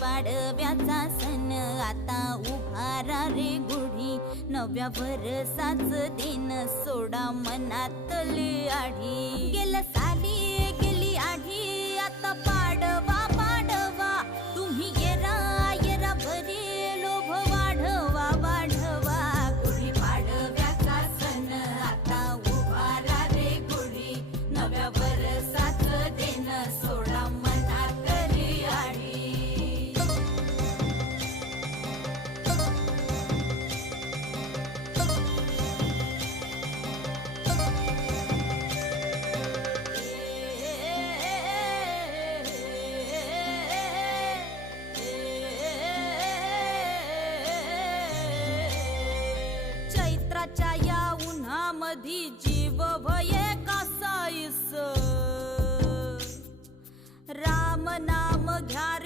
पाडव्याचा सण आता उभारा रे गुढी, नव्या वर्षाच दिन सोडा मनातली आढी. गेल्या साली गेली आढी, आता पाडवा पाडवा, तुम्ही येरा येरा भरी लोभ वाढवा वाढवा. गुढी पाडव्याचा सण आता उभारा रे गुढी, नव्या वर्षाच दिन सोडा मनातली आढी. चैत्राच्या या उन्हामधी जीव भये कासाईस, राम नाम घ्या